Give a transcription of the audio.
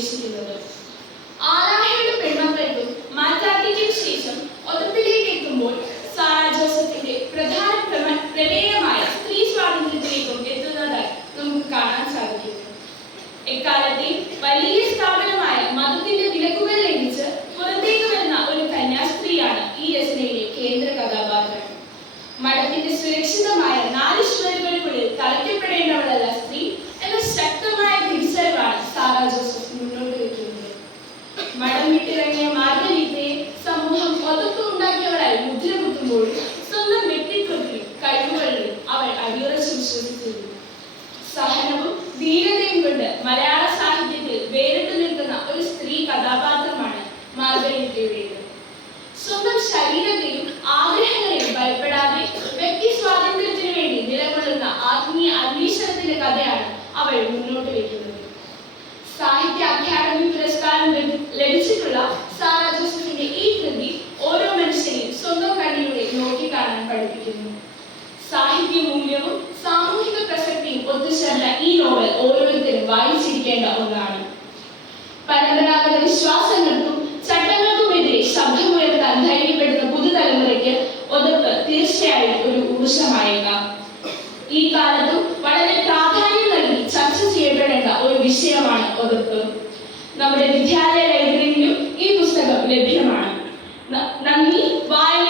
ഉദ്ദേശിക്കുന്നത്. ആലാഹയുടെ പെൺമക്കൾക്കും മാറ്റാത്തിക്കും ശേഷം ഒതപ്പിലേക്ക് എത്തുമ്പോൾ സാറ ജോസഫിന്റെ പ്രധാന പ്രമേയമായ സ്ത്രീ സ്വാതന്ത്ര്യത്തിലേക്കും എത്തുന്നതായി നമുക്ക് കാണാൻ സാധിക്കുന്നു. എക്കാലത്തെ വലിയ സ്ഥാപനമായ മതത്തിന്റെ വിലക്കുകൾ ലംഘിച്ച് പുറത്തേക്ക് വരുന്ന ഒരു കന്യാസ്ത്രീയാണ് ഈ രചനയിലെ കേന്ദ്ര കഥാപാത്രം. മഠത്തിന്റെ സുരക്ഷിതമായ 4 ചുവരുകൾക്കുള്ളിൽ തളയ്ക്കപ്പെടേണ്ടവളല്ല സ്ത്രീ എന്ന ശക്തമായ തിരിച്ചറിവാണ് സാറ ജോസഫ് മുന്നോട്ട് വയ്ക്കുന്നത്. മഠം വിട്ടിറങ്ങിയ മാർഗരീത്തയെ സമൂഹം ഒതപ്പ് ഉണ്ടാക്കിയവളായി മുദ്ര കുത്തുമ്പോഴും സ്വന്തം വ്യക്തിത്വത്തിലും കഴിവുകളിലും അവൾ അടിയുറച്ച് വിശ്വസിച്ചിരുന്നു. സഹനവും ധീരതയും കൊണ്ട് മലയാള സാഹിത്യത്തിൽ വേറിട്ട് നിൽക്കുന്ന ഒരു സ്ത്രീ കഥാപാത്രമാണ് മാർഗരീത്തയുടേത്. സ്വന്തം ശരീരത്തെയും ആഗ്രഹങ്ങളെയും ഭയപ്പെടാതെ വ്യക്തി സ്വാതന്ത്ര്യത്തിനു വേണ്ടി നിലകൊള്ളുന്ന ആത്മീയ അന്വേഷണത്തിന്റെ കഥയാണ് അവൾ മുന്നോട്ട് വയ്ക്കുന്നത്. സാഹിത്യ അക്കാദമി പുരസ്കാരം ലഭിച്ചിട്ടുള്ള സാറ ജോസഫിന്റെ ഈ കൃതി ഓരോ മനുഷ്യനെയും സ്വന്തം കണ്ണിലൂടെ നോക്കിക്കാണാൻ പഠിപ്പിക്കുന്നു. സാഹിത്യ മൂല്യവും സാമൂഹിക പ്രസക്തിയും ഒത്തുചേർന്ന ഈ നോവൽ ഓരോരുത്തരും വായിച്ചിരിക്കേണ്ട ഒന്നാണ്. പരമ്പരാഗത വിശ്വാസങ്ങൾക്കും ചട്ടങ്ങൾക്കുമെതിരെ ശബ്ദമുയർത്താൻ ധൈര്യപ്പെടുന്ന പുതുതലമുറയ്ക്ക് ഒതപ്പ് തീർച്ചയായും ഒരു ഊർജമായേക്കാം. ഈ കാലത്തും വളരെ പ്രാധാന്യം നൽകി ചർച്ച ചെയ്യപ്പെടേണ്ട ഒരു വിഷയമാണ് ഒതപ്പ്. നമ്മുടെ വിദ്യാലയ ലൈബ്രറിയിലും ഈ പുസ്തകം ലഭ്യമാണ്. നന്ദി. വായന